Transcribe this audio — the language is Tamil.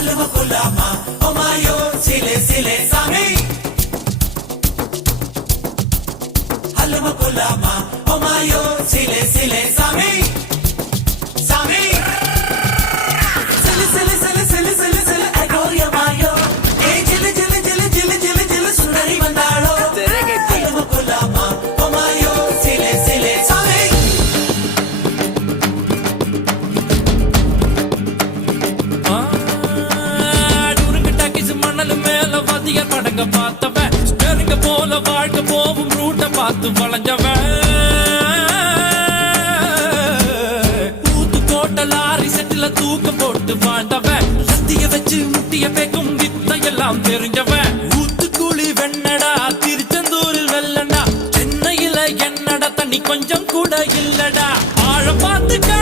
हलवा गुलामा ओ मायो सिले सिले सामी हलवा गुलामा ओ मायो सिले सिले सामी सामी सिले सिले सिले सिले सिले सिले अगोरिया मायो ए जिले जिले जिले जिले जिले जिले सुंदरी बंदाड़ो हलवा गुलामा ओ मायो सिले सिले सामी படங்க பார்த்தவன் ஸ்டேரிங்க போல வாழ்க்கை போவும் ரூட்ட பார்த்து வளைஞ்சவன் ஊத்து போட்ட லாரி செட்டில தூக்கம் போட்டு வாழ்ந்தவன் சத்திய வச்சு முட்டிய பேக்கும் வித்தையெல்லாம் தெரிஞ்சவன் ஊத்துக்குழி வெண்ணடா திருச்செந்தூரில் வெள்ளடா சென்னையில என்னடா தண்ணி கொஞ்சம் கூட இல்லடா